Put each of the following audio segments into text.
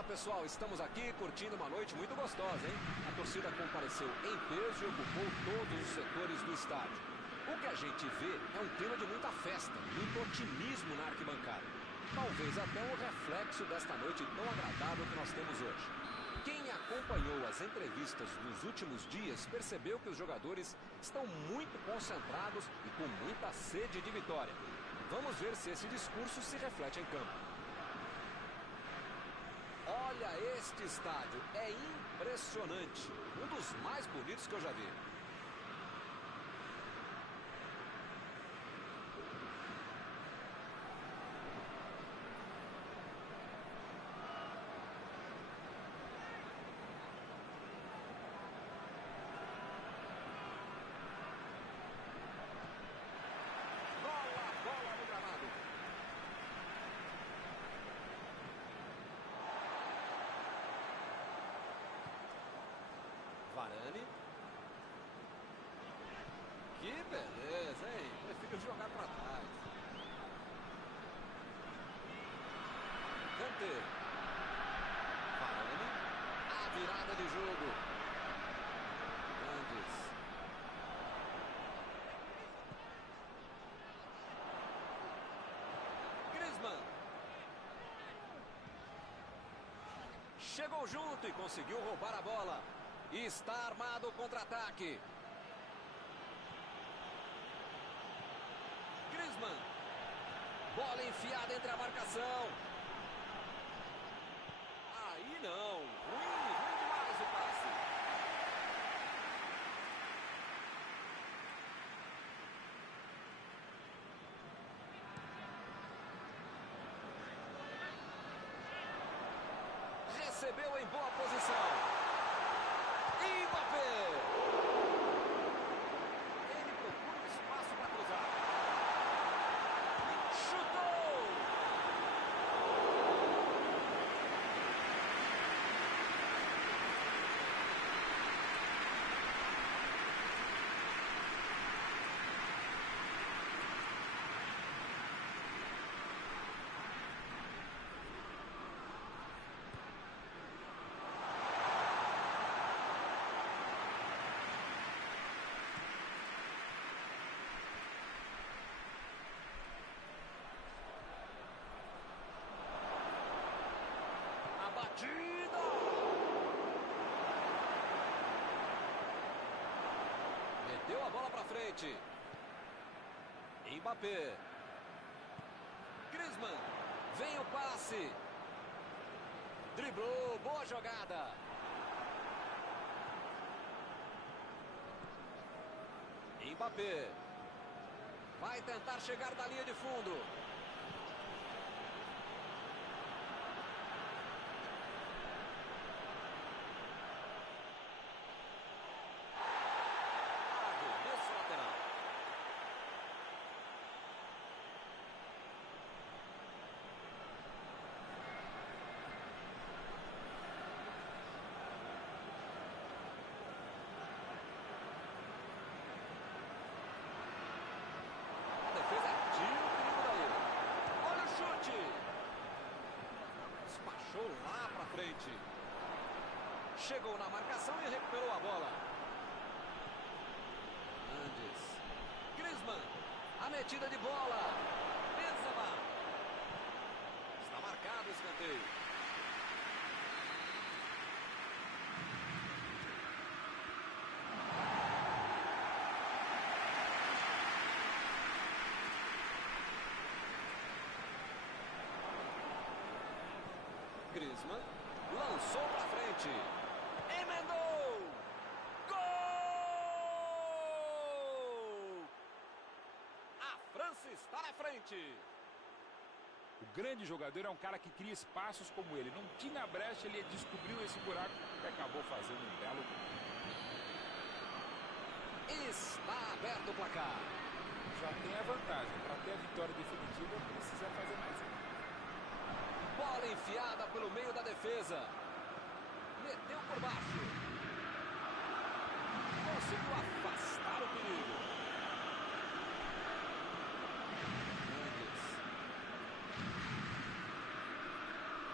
Olá pessoal, estamos aqui curtindo uma noite muito gostosa, hein? A torcida compareceu em peso e ocupou todos os setores do estádio. O que a gente vê é um clima de muita festa, muito otimismo na arquibancada. Talvez até um reflexo desta noite tão agradável que nós temos hoje. Quem acompanhou as entrevistas nos últimos dias percebeu que os jogadores estão muito concentrados e com muita sede de vitória. Vamos ver se esse discurso se reflete em campo. Olha este estádio, é impressionante, um dos mais bonitos que eu já vi. Bola no gramado. Varane. Que beleza, hein? Prefiro jogar para trás. Kanté. Varane. A virada de jogo. Hernandes. Griezmann. Chegou junto e conseguiu roubar a bola. E está armado o contra-ataque. Griezmann. Bola enfiada entre a marcação. Aí não. Ruim demais o passe. Recebeu em boa posição. Mbappé! Ele procura um espaço para cruzar. Chutou! Batida! Meteu a bola para frente. Mbappé. Griezmann. Vem o passe. Driblou. Boa jogada. Mbappé. Vai tentar chegar na linha de fundo. Despachou lá pra frente. Chegou na marcação e recuperou a bola. Hernandes. Griezmann. A metida de bola. Benzema. Está marcado o escanteio. Griezmann lançou para frente. Emendou! Gol! A França está na frente. O grande jogador é um cara que cria espaços como ele. Não tinha brecha, ele descobriu esse buraco e acabou fazendo um belo gol. Está aberto o placar. Já tem a vantagem. Para ter a vitória definitiva, precisa fazer mais um. Bola enfiada pelo meio da defesa. Meteu por baixo. Conseguiu afastar o perigo. Hernandes.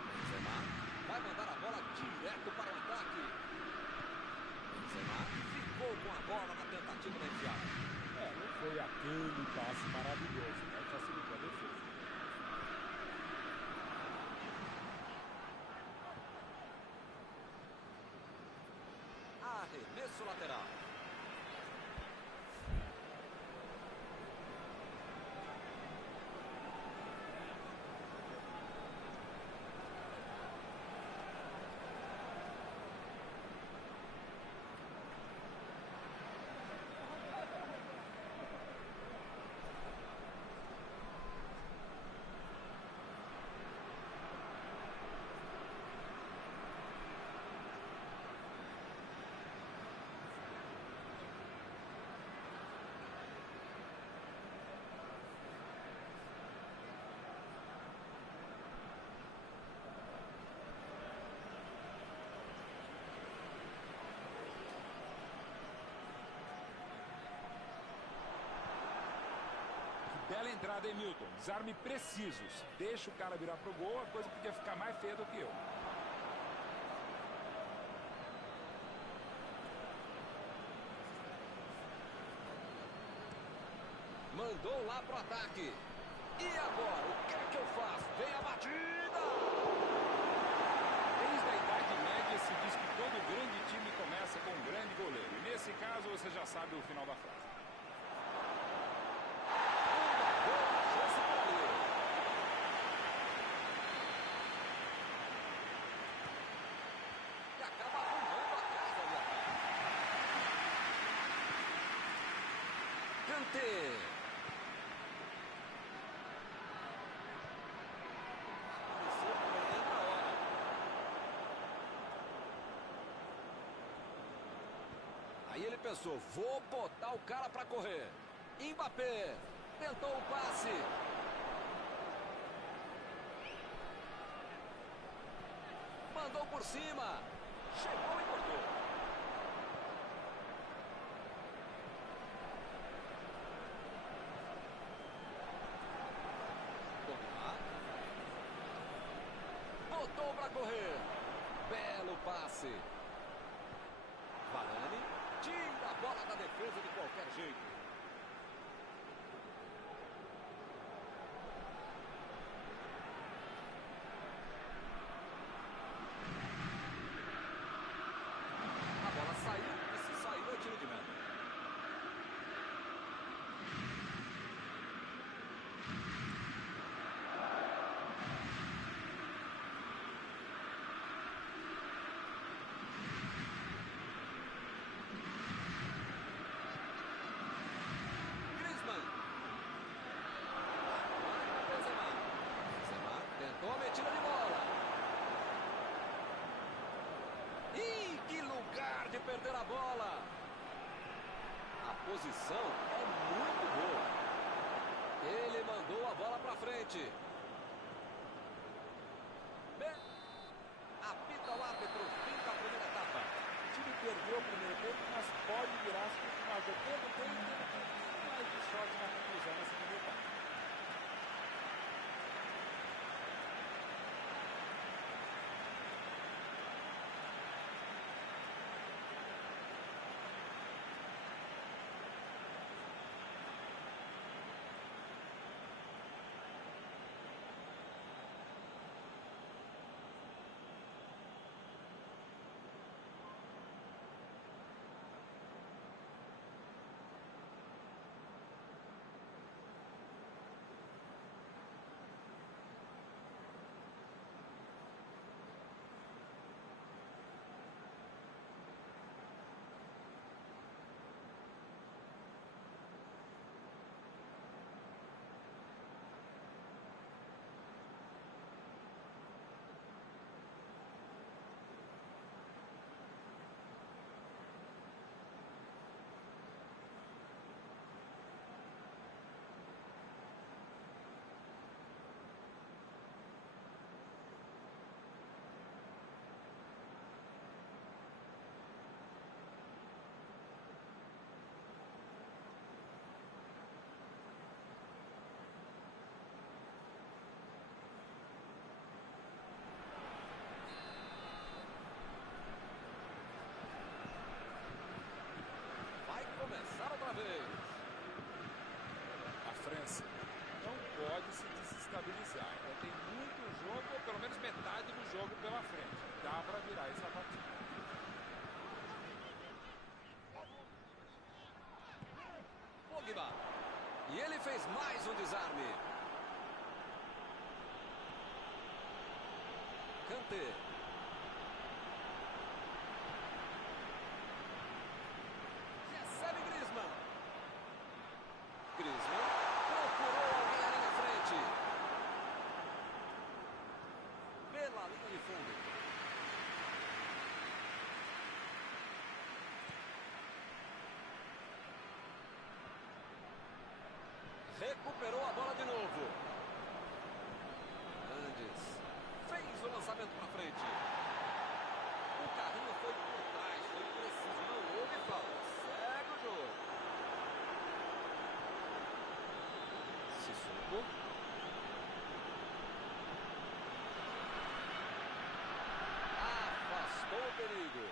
Benzema vai mandar Semar ficou com a bola na tentativa da enfiada. Não foi aquele passe maravilhoso, mas facilitou a defesa. Arremesso lateral. Bela entrada, hein, Milton? Desarme precisos. Deixa o cara virar pro gol, a coisa podia ficar mais feia do que eu. Mandou lá pro ataque. E agora, o que é que eu faço? Vem a batida! Desde a Idade Média se diz que todo grande time começa com um grande goleiro. E nesse caso, você já sabe o final da frase. Aí ele pensou, vou botar o cara pra correr. Mbappé tentou o passe. Mandou por cima. Chegou e cortou. Botou pra correr. Belo passe. Varane tira a bola da defesa de qualquer jeito. A bola saiu e se saiu é tiro de meta. Tira de bola. Ih, que lugar de perder a bola. A posição é muito boa. Ele mandou a bola para frente. Apita o árbitro, fim da primeira etapa. O time perdeu o primeiro tempo, mas pode virar se continuar jogando bem e tendo um pouquinho mais de sorte na conclusão na segunda etapa. pela frente. Dá para virar essa partida. Pogba. E ele fez mais um desarme. Kanté. Recebe Griezmann. Griezmann procurou alguém ali na frente. Pela linha de fundo. Recuperou a bola de novo. Hernandes fez o lançamento para frente. O carrinho foi por trás, foi preciso, não houve falta. Segue o jogo. Sissoko. Afastou o perigo.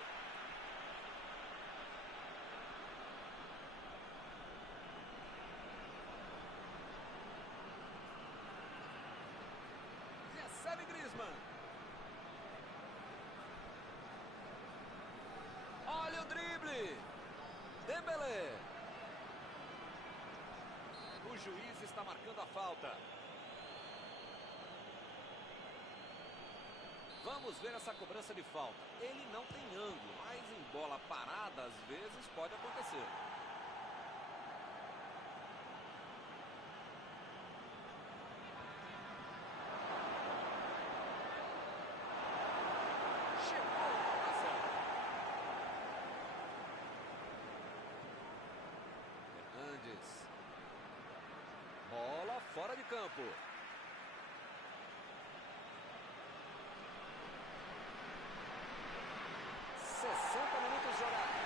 Recebe Griezmann. Olha o drible. Dembélé. O juiz está marcando a falta. Vamos ver essa cobrança de falta. Ele não tem ângulo, mas em bola parada às vezes pode acontecer. Bola fora de campo. Sessenta minutos jogados.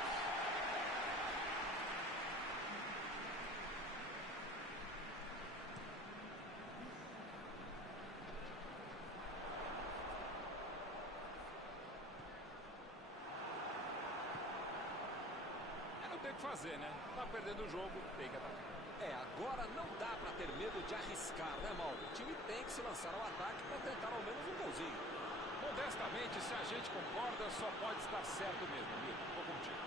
Não tem o que fazer, né? Tá perdendo o jogo, tem que atacar. Agora não dá para ter medo de arriscar, né, Mauro? O time tem que se lançar ao ataque para tentar ao menos um golzinho. Modestamente, se a gente concorda, só pode estar certo mesmo, amigo. Vou contigo.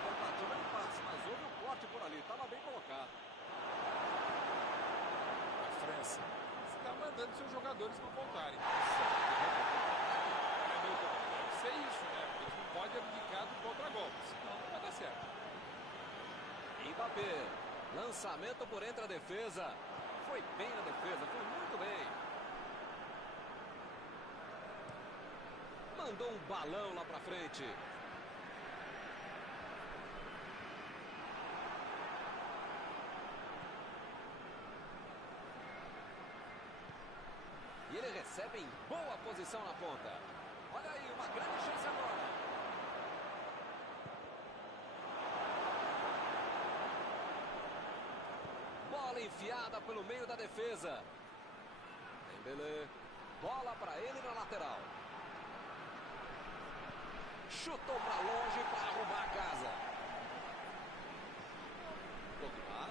Tentativa de passe, mas houve um corte por ali. Estava bem colocado. A França está mandando seus jogadores não voltarem. Deve ser isso, né? Eles não podem abdicar do contra-golpe, senão não vai dar certo. Mbappé. Lançamento por entre a defesa. Foi bem na defesa, foi muito bem. Mandou um balão lá pra frente. E ele recebe em boa posição na ponta. Olha aí, uma grande chance agora. Bola enfiada pelo meio da defesa. Dembélé. Bola para ele na lateral. Chutou para longe para arrumar a casa. Pogba.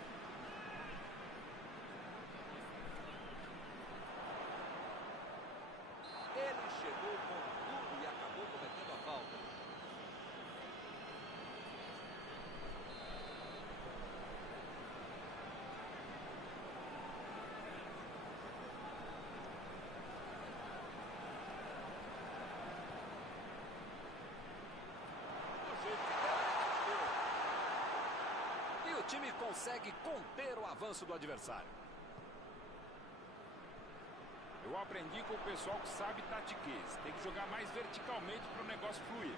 Ele chegou com tudo e acabou cometendo a falta. E o time consegue conter o avanço do adversário. Eu aprendi com o pessoal que sabe tatiquez. Tem que jogar mais verticalmente para o negócio fluir.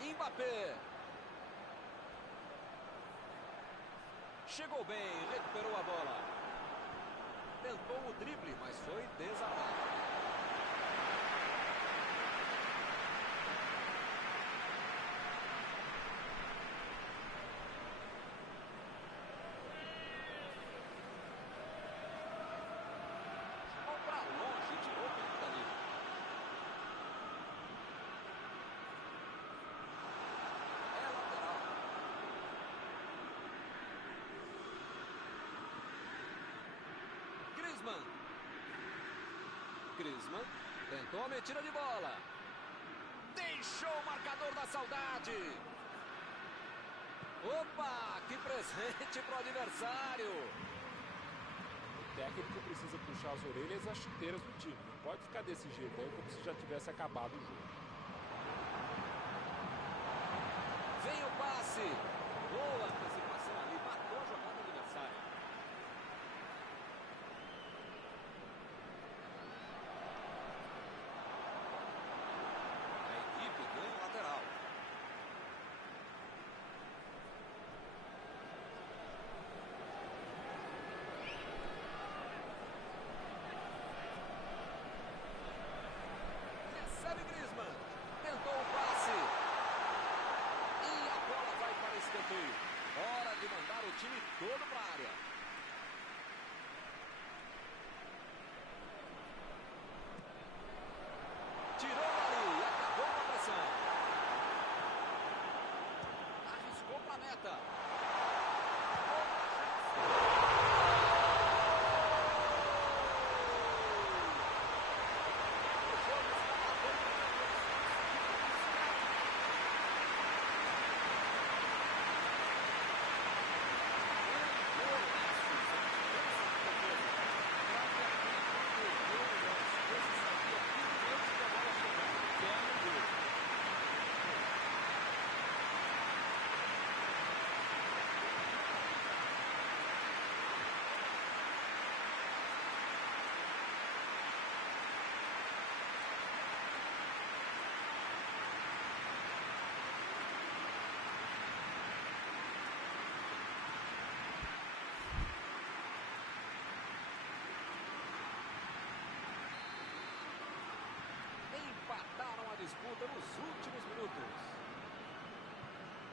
Mbappé. Chegou bem, recuperou a bola. Tentou o drible, mas foi desarmado. Griezmann. Griezmann tentou a metida de bola. Deixou o marcador da saudade. Opa, que presente pro adversário. O técnico precisa puxar as orelhas e as chuteiras do time. Não pode ficar desse jeito aí como se já tivesse acabado o jogo. Vem o passe. Boa antecipação ali, matou a jogada adversária. A equipe ganha o lateral. Recebe Griezmann. Tentou o passe. E a bola vai para escanteio. Hora de mandar o time todo para a área. Tirou ali e acabou com a pressão. Arriscou para a meta. Outra chance. O jogo está batendo na empataram a disputa nos últimos minutos.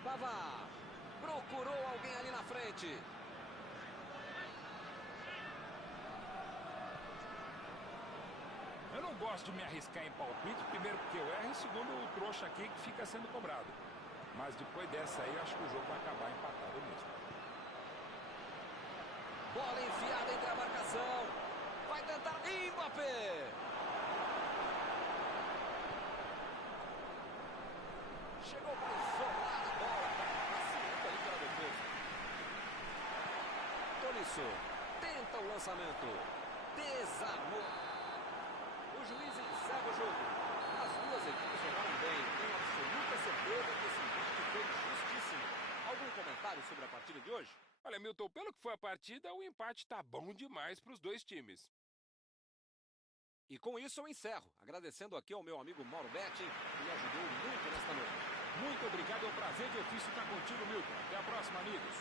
Pavard procurou alguém ali na frente. Eu não gosto de me arriscar em palpite, primeiro porque eu erro e segundo o trouxa aqui que fica sendo cobrado. Mas depois dessa aí eu acho que o jogo vai acabar empatado mesmo. Bola enfiada entre a marcação. Vai tentar Mbappé. Chegou para isolar a bola. Passeando ali pela defesa. Tolisso tenta o lançamento. Desarmou. O juiz encerra o jogo. As duas equipes jogaram bem. Tenho absoluta certeza que esse empate foi justíssimo. Algum comentário sobre a partida de hoje? Olha, Milton, pelo que foi a partida, o empate tá bom demais para os dois times. E com isso eu encerro, agradecendo aqui ao meu amigo Mauro Betti, que me ajudou muito nesta noite. Muito obrigado, é um prazer de ofício estar contigo, Milton. Até a próxima, amigos.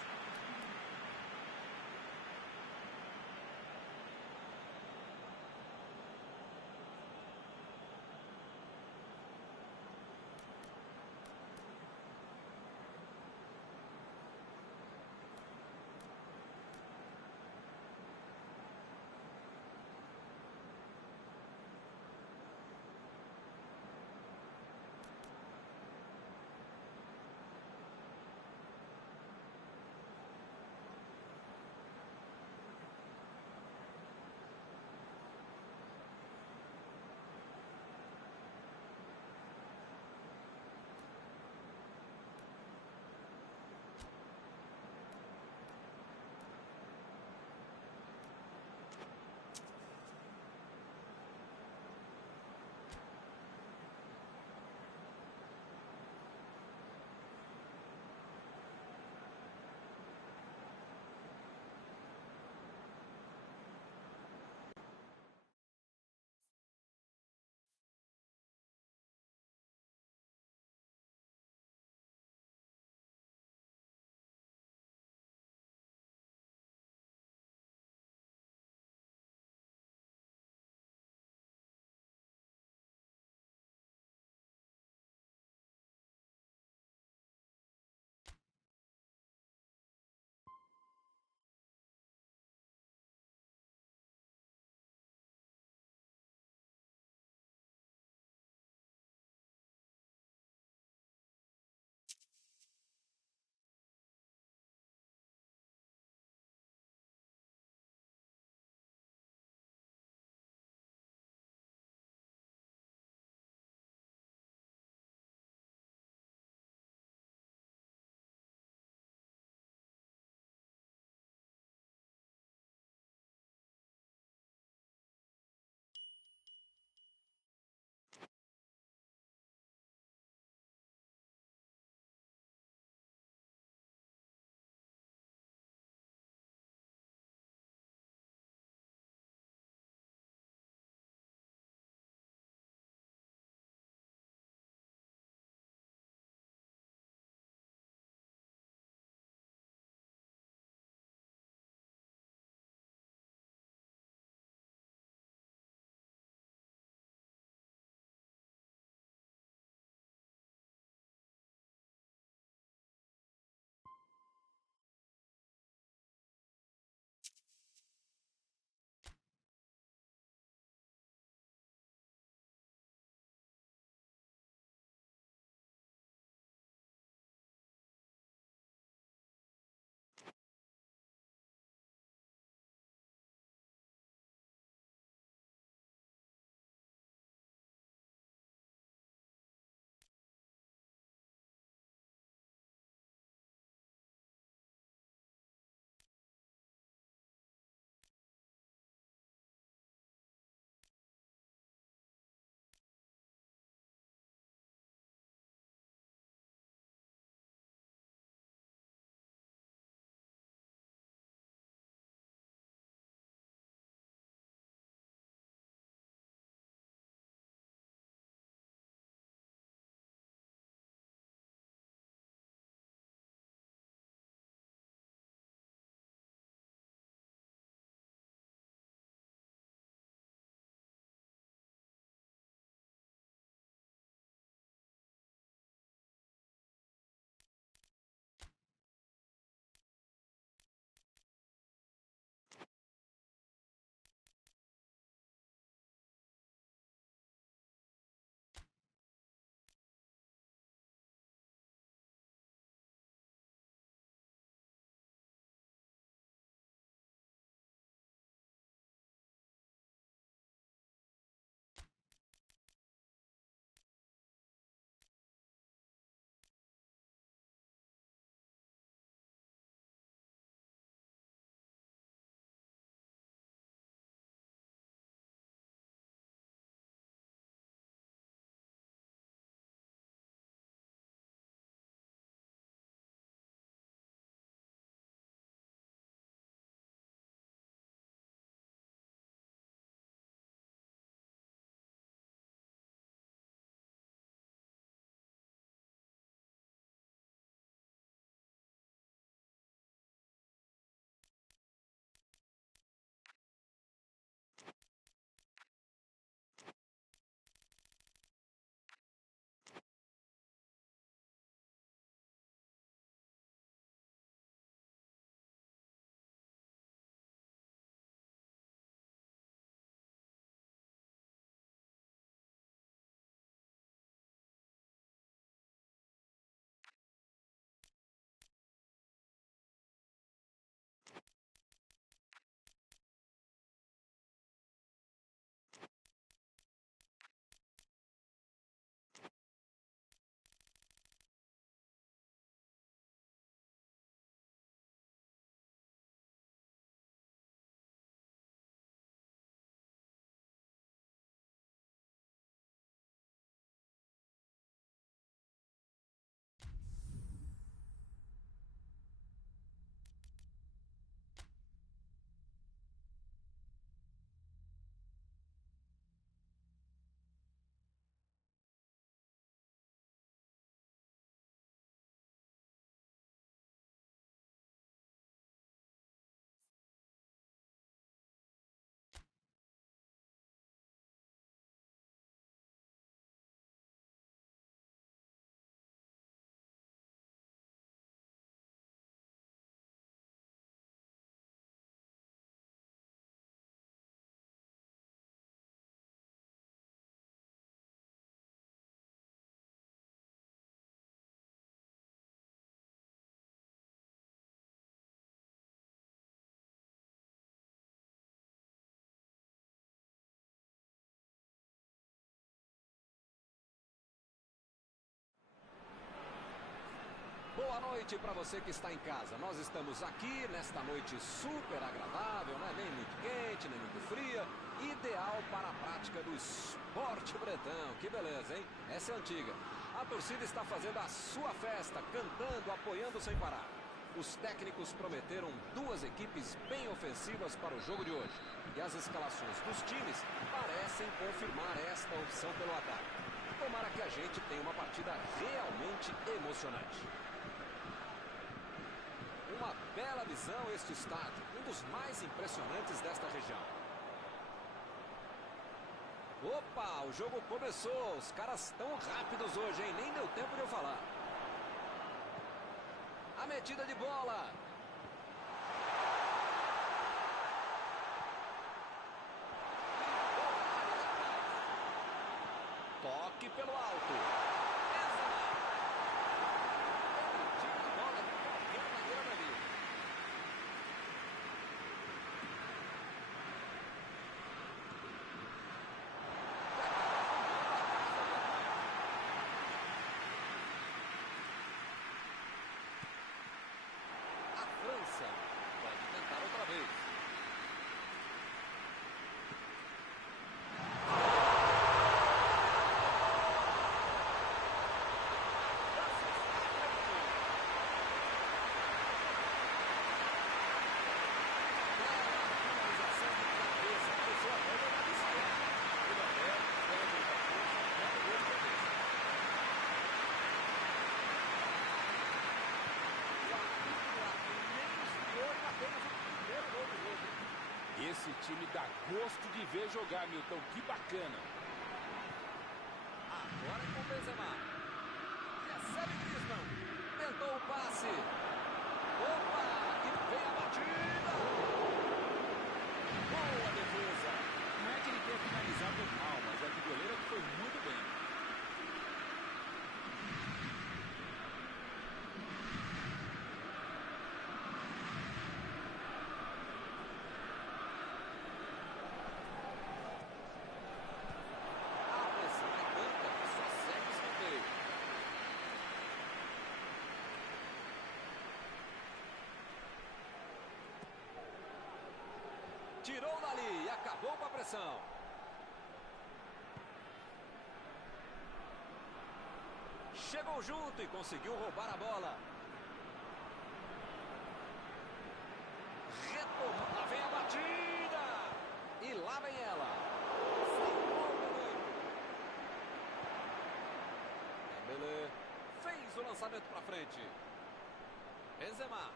Boa noite para você que está em casa. Nós estamos aqui nesta noite super agradável, né? Nem muito quente, nem muito fria. Ideal para a prática do esporte bretão. Que beleza, hein? Essa é antiga. A torcida está fazendo a sua festa, cantando, apoiando sem parar. Os técnicos prometeram duas equipes bem ofensivas para o jogo de hoje. E as escalações dos times parecem confirmar esta opção pelo ataque. Tomara que a gente tenha uma partida realmente emocionante. Uma bela visão este estádio, um dos mais impressionantes desta região. Opa, o jogo começou, os caras estão rápidos hoje, hein? Nem deu tempo de eu falar. A metida de bola. Toque pelo alto. Pode tentar outra vez. Esse time dá gosto de ver jogar, Milton. Que bacana. Agora é com Benzema. Recebe Griezmann. Tentou o passe. Opa! E vem a batida. Boa defesa. Não é que ele quer finalizar do mal, mas é que o goleiro foi muito bem. Tirou dali e acabou com a pressão. Chegou junto e conseguiu roubar a bola. Retomou. Lá vem a batida. E lá vem ela. Salvou o goleiro. Dembélé fez o lançamento para frente. Benzema.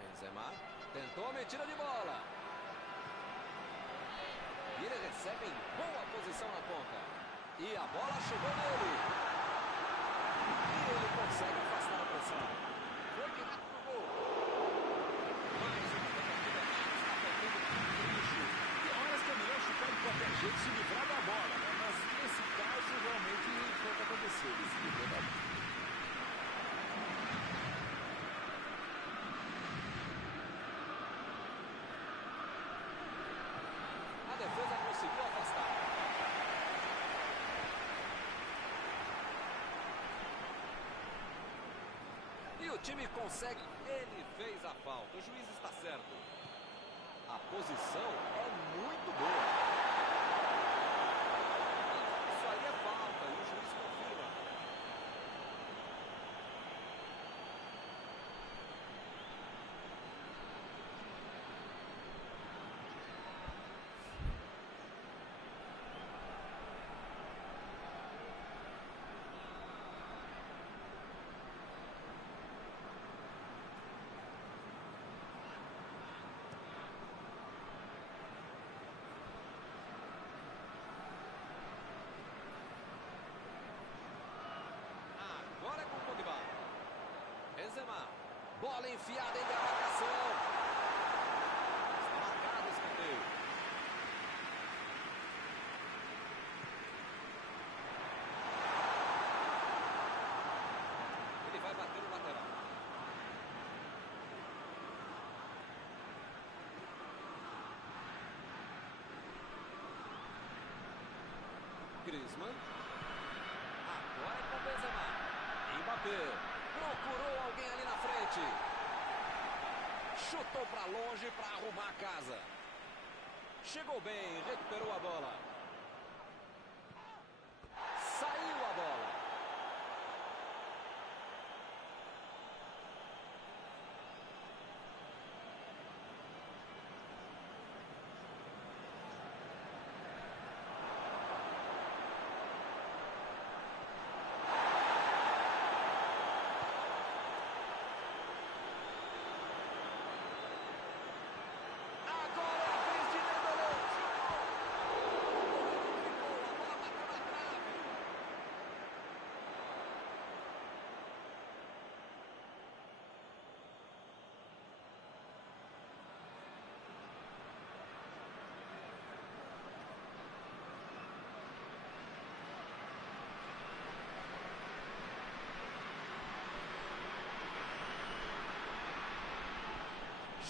Benzema tentou a metida de bola. E ele recebe em boa posição na ponta. E a bola chegou nele. E ele consegue afastar a pressão. Foi direto pro gol. Mais uma tentativa. Está faltando capricho. Tem horas que é melhor chutar de qualquer jeito e se livrar da bola, né? Mas nesse caso realmente foi o que aconteceu. Ele se livrou da bola. A defesa conseguiu afastar. E o time consegue. Ele fez a falta. O juiz está certo. A posição é muito boa. Isso aí é falta e o juiz confirma. Benzema. Bola enfiada em marcação. Está marcado o escanteio. Ele vai bater no lateral. Griezmann. Agora é com Benzema. Mbappé. Procurou alguém ali na frente. Chutou para longe para arrumar a casa. Chegou bem, recuperou a bola. Saiu a bola.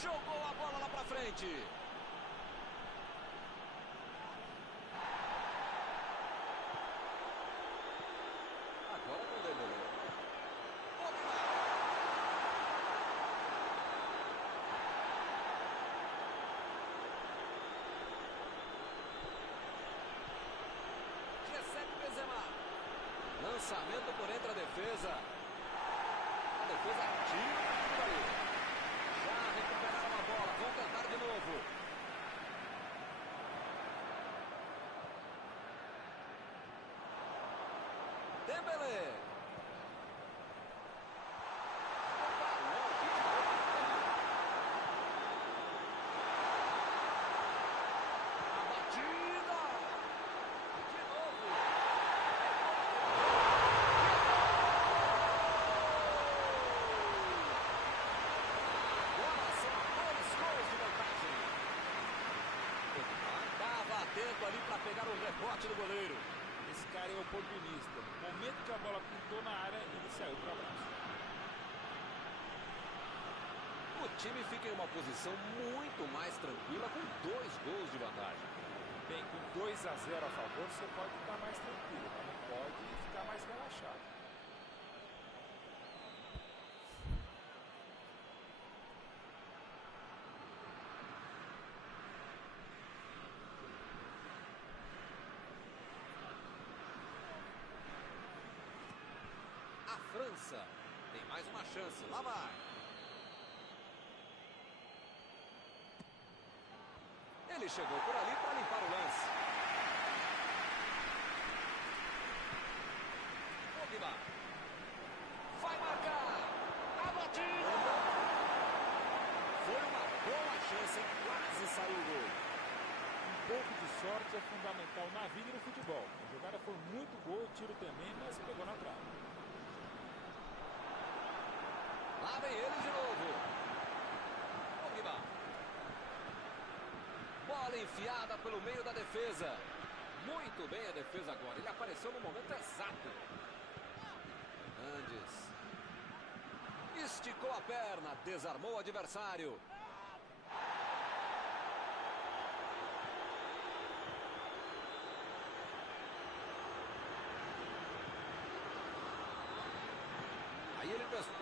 Jogou a bola lá pra frente. Agora com o Dembélé. Recebe Benzema. Lançamento por entre a defesa. A defesa tira por ali. Já recuperaram a bola, vão tentar de novo. Dembélé. A batida. De novo. Atento ali para pegar o rebote do goleiro. Esse cara é oportunista. No momento que a bola pintou na área, ele saiu para baixo. O time fica em uma posição muito mais tranquila com 2 gols de vantagem. Bem, com 2-0 a favor, você pode ficar mais tranquilo, mas não pode ficar mais relaxado. França tem mais uma chance, lá vai. Ele chegou por ali para limpar o lance. Pogba vai marcar. A batida. Foi uma boa chance, quase saiu o gol. Um pouco de sorte é fundamental na vida e no futebol. A jogada foi muito boa, o tiro também, mas pegou na trave. Lá vem ele de novo. Pogba. Bola enfiada pelo meio da defesa. Muito bem a defesa agora. Ele apareceu no momento exato. Hernandes. Esticou a perna. Desarmou o adversário. Aí ele pensou.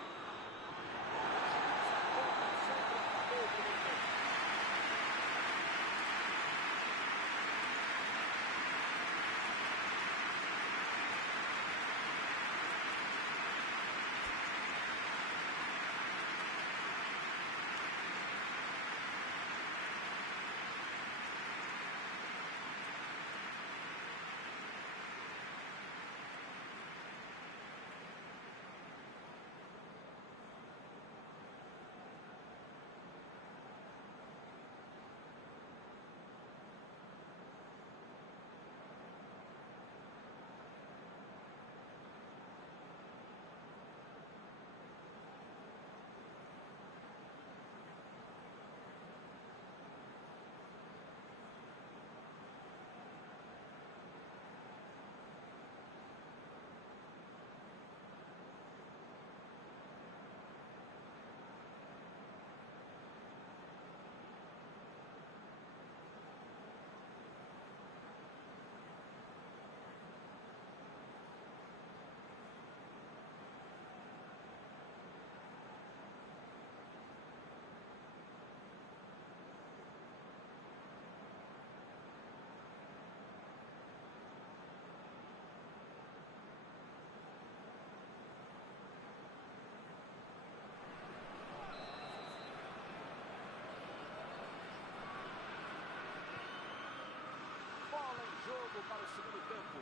para o segundo tempo.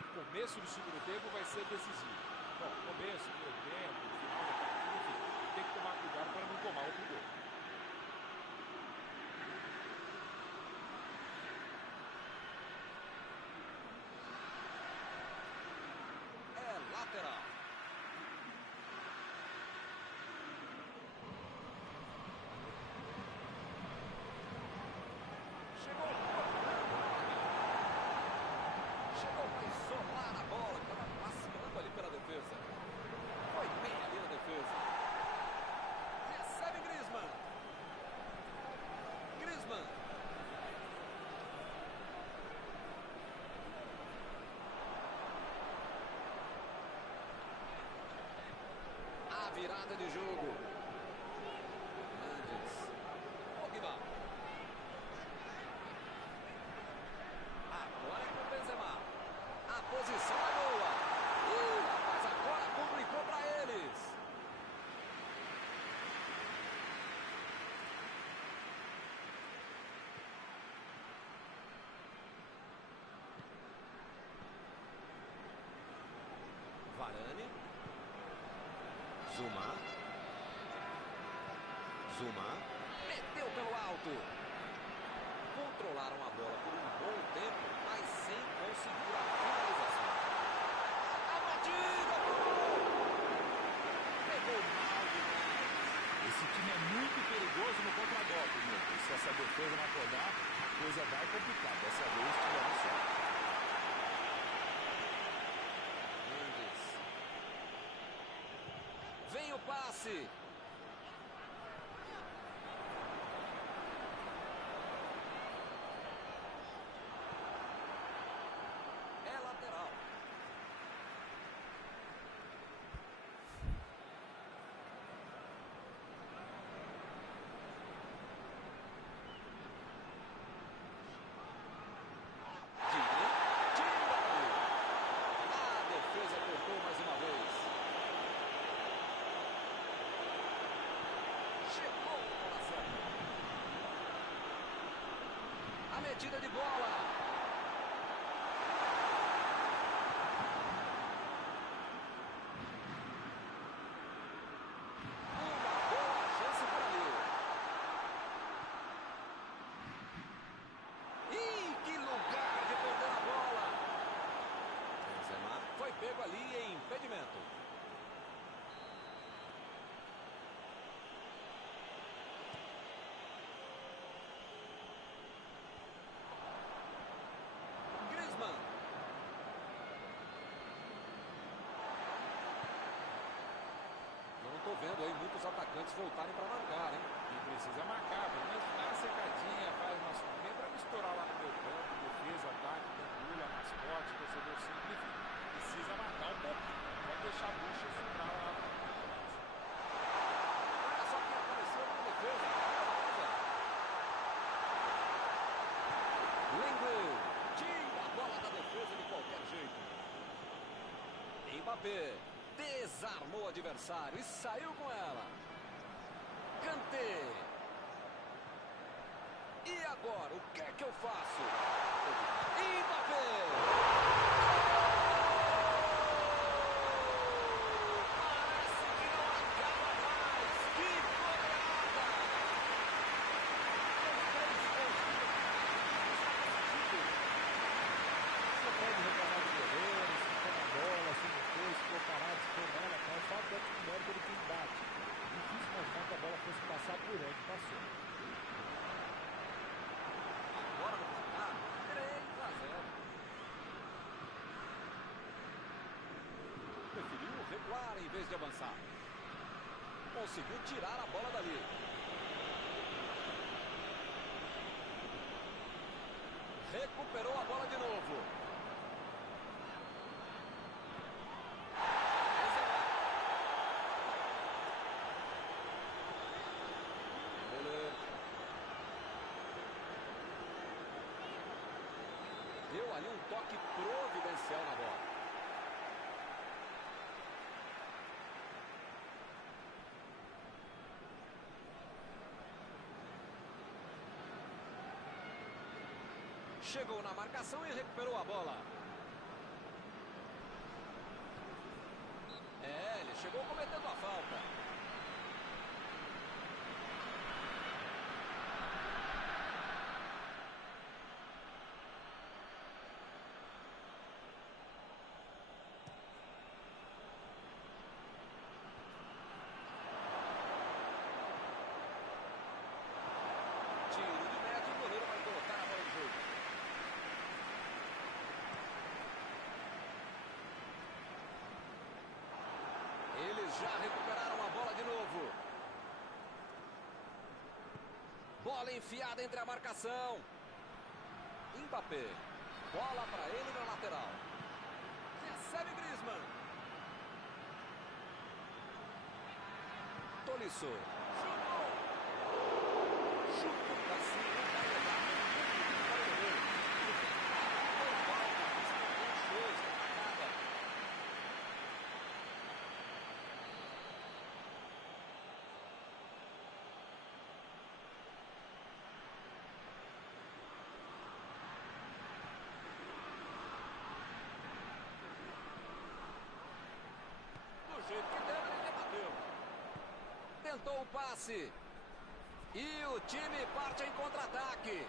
O começo do segundo tempo vai ser decisivo. Bom, começo, meio tempo, final da partida, enfim, tem que tomar cuidado para não tomar outro gol. É lateral. Chegou para isolar a bola, que estava passeando ali pela defesa. Foi bem ali na defesa. Recebe Griezmann. Griezmann. A virada de jogo. Mendes. Pogba. Agora é com o Benzema. A posição é boa. Rapaz, agora complicou para eles. Varane. Zuma. Meteu pelo alto. Controlaram a bola por um bom tempo, mas sem conseguir a finalização. A batida! Pegou mal demais. Esse time é muito perigoso no contra-golpe, meu. E se essa defesa não acordar, a coisa vai complicar. Dessa vez tiveram sorte. Mendes. Vem o passe. É lateral. Tira ali. A defesa cortou mais uma vez. Chegou na bola certa. A metida de bola. Uma boa chance por ali. Que lugar de perder a bola. Benzema foi pego ali em impedimento. Griezmann. Eu não estou vendo aí muitos atacantes voltarem para marcar, hein? E precisa marcar, pelo menos dá uma secadinha, faz uma subida para não estourar lá no meu campo, defesa, ataque, pendura, mascote, torcedor simples, enfim. Precisa marcar um pouquinho, não pode deixar a bucha sobrar lá atrás. Olha só quem apareceu na defesa. Lenglet tira a bola da defesa de qualquer jeito. Mbappé desarmou o adversário e saiu com ela. Kanté. E agora, o que é que eu faço? Mbappé. Parece que não acaba mais. Que goleada! Você pode reclamar do goleiro, se ficou na bola, se não foi, se ficou parado, se ficou nela, mas o fato é que o mérito ele tem bate. Difícil imaginar que a bola fosse passar por onde passou. Agora no placar, 3-0. Preferiu recuar em vez de avançar. Conseguiu tirar a bola dali. Recuperou a bola de novo. Deu ali um toque providencial na bola. Chegou na marcação e recuperou a bola. Ele chegou cometendo a falta. Tiro de meta e o goleiro vai colocar a bola em jogo. Eles já recuperaram a bola de novo. Bola enfiada entre a marcação. Mbappé. Bola para ele na lateral. Recebe Griezmann. Tolisso. Chutou. Chutou pra cima. Vai levar. Vai levar. Foi falta. Show essa atacada. Do jeito que deu, ele rebateu. Tentou o passe. E o time parte em contra-ataque.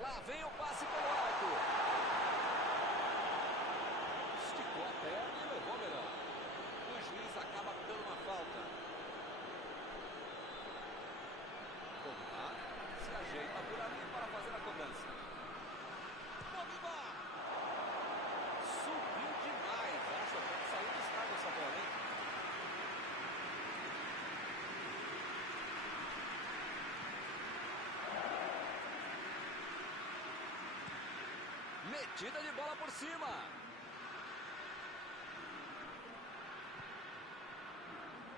Lá vem o passe pelo alto. Esticou a perna e levou melhor. O juiz acaba dando uma falta. Pogba se ajeita por ali para fazer a cobrança. Pogba! Subiu demais. Acho até que saiu do estádio essa bola, hein? Metida de bola por cima.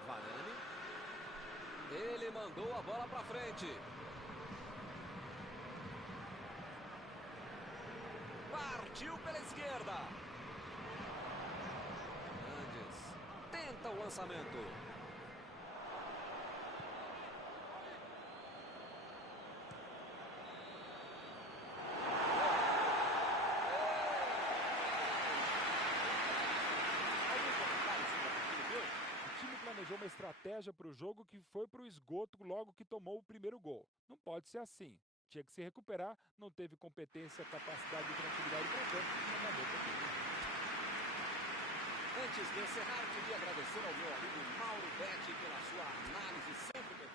Varane. Ele mandou a bola para frente. Partiu pela esquerda. Hernandes tenta o lançamento. Planejou uma estratégia para o jogo que foi para o esgoto logo que tomou o primeiro gol. Não pode ser assim. Tinha que se recuperar, não teve competência, capacidade e tranquilidade para campo e acabou perdendo. Antes de encerrar, queria agradecer ao meu amigo Mauro Betti pela sua análise sempre perfeita.